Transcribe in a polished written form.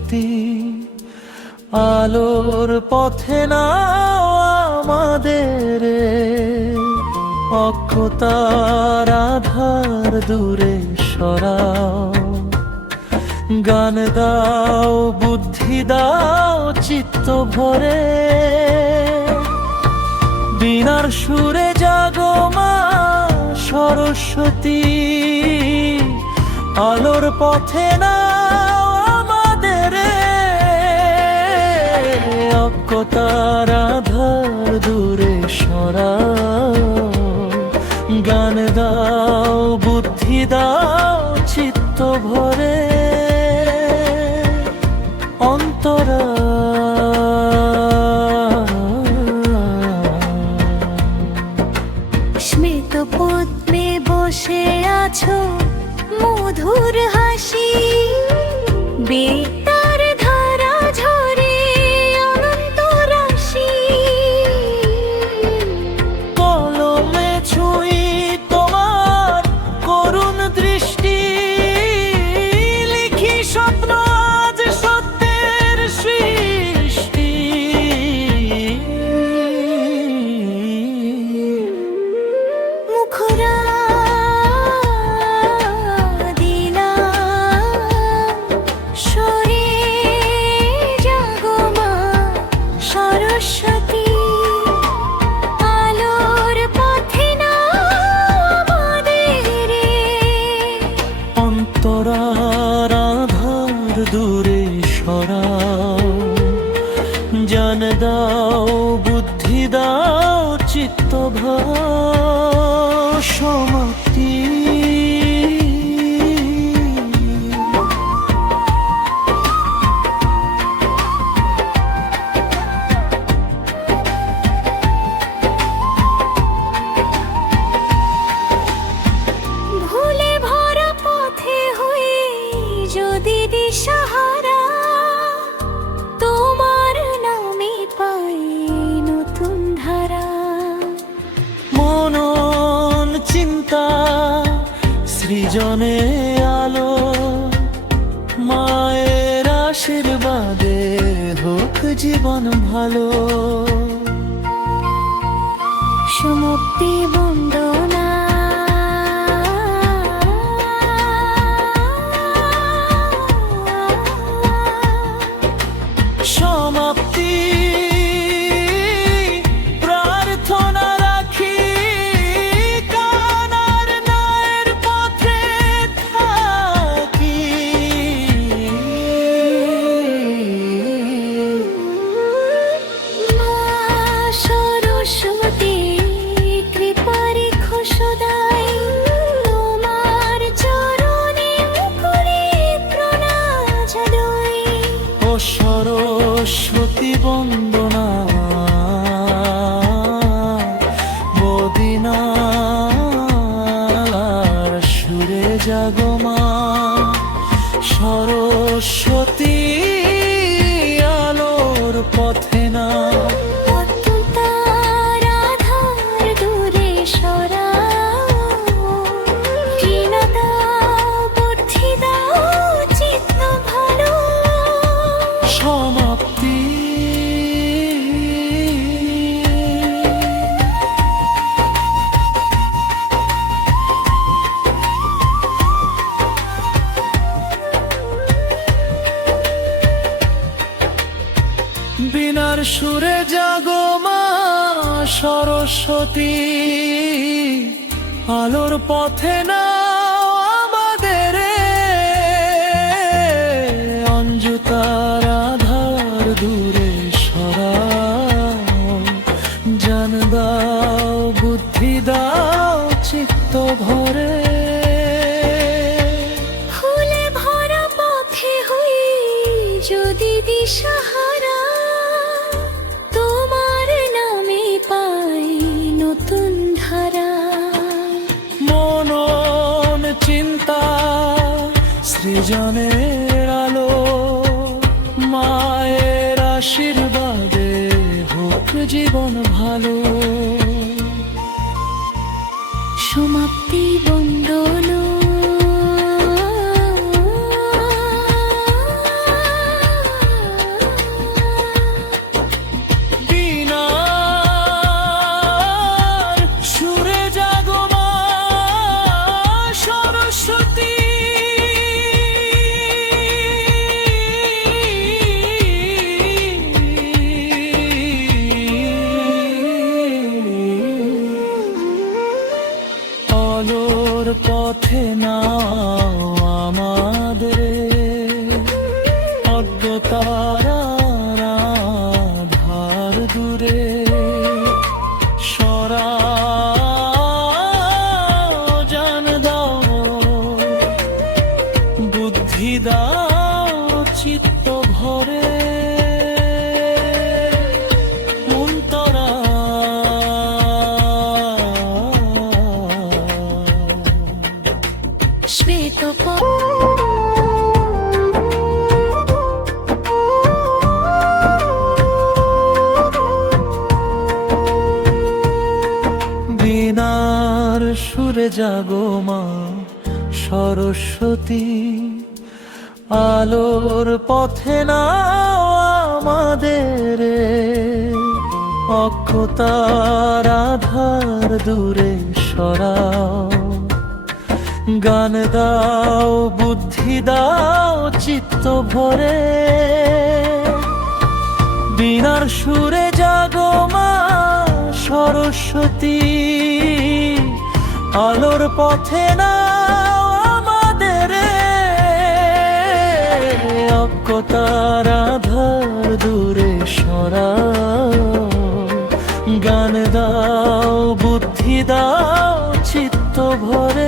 সরস্বতী, আলোর পথে নাও আমাদের, অজ্ঞতার আধার দূরে সরাও। গান দাও, বুদ্ধি দাও, চিত্ত ভরে, বীণার সুরে জাগো মা সরস্বতী, আলোর পথে নাও আমাদের, অজ্ঞতার আধার দূরে সরাও। গান দাও, বুদ্ধি দাও, চিত্ত ভরে, অন্তরা শ্বেত পদ্মে বসে আছো, মধুর হাসি, বেতার ধারা ঝরে অনন্ত রাশি। কলমে ছুঁই তোমার করুণ দৃষ্টি, লিখি স্বপ্ন আজ সত্যের সৃষ্টি। মুখরা সরস্বতী, আলোর পথে নাও আমাদের, অন্তরার আধার দূরে সরাও। জান দাও, বুদ্ধি দাও, চিত্ত ভরাও। সমাপ্তি ভুলে ভরা পথে হয়ে যদি দিশাহারা, তোমার নামে পাই নতুন ধারা। মনন চিন্তা সৃজনে আলো, মায়ের আশীর্বাদে হোক জীবন ভালো। সমাপ্তি বন্দনা, সমাপ্তি প্রার্থনা রাখি, কানার নায়ের পথে থাকি। মা সরস্বতী, কৃপা রেখো সদাই, তোমার চরণে মুকুরে প্রণাম জানাই। ও সরস্বতী বন্দনা, বদিনার সুরে জাগো মা সরস্বতী, আলোর পথে না। অজ্ঞতার আধার দূরে সরাও। জ্ঞান দাও, বুদ্ধি দাও, চিত্ত ভালো। সমাপ্তি বীণার সুরে জাগো মা সরস্বতী, আলোর পথে নাও আমাদের, অঞ্জুতার আধার দূরে সরাও। জান দাও, বুদ্ধি দাও, চিত্ত ভরে, ফুলে ভরা পথে হই যদি দিশাহারা, তোমার নামে পাই নতুন ধারা। মনন চিন্তা সৃজনের আলো, মায়ের আশীর্বাদে হোক জীবন ভালো। সমাপ্তি বন্দনা। অজ্ঞতার আধার দূরে সরা জান দাও, বুদ্ধি দাও চিত্ত ভরে অন্তরা শ্বেত বীণার সুরে জাগো মা সরস্বতী, আলোর পথে নাও আমাদের, অজ্ঞতার আধার দূরে সরাও, গান দাও বুদ্ধি দাও চিত্ত ভরে, বীণার সুরে জাগো মা সরস্বতী, আলোর পথে নাও আমাদের, অজ্ঞতার আধার দূরে সরাও, গান দাও বুদ্ধি দাও চিত্ত ভরে।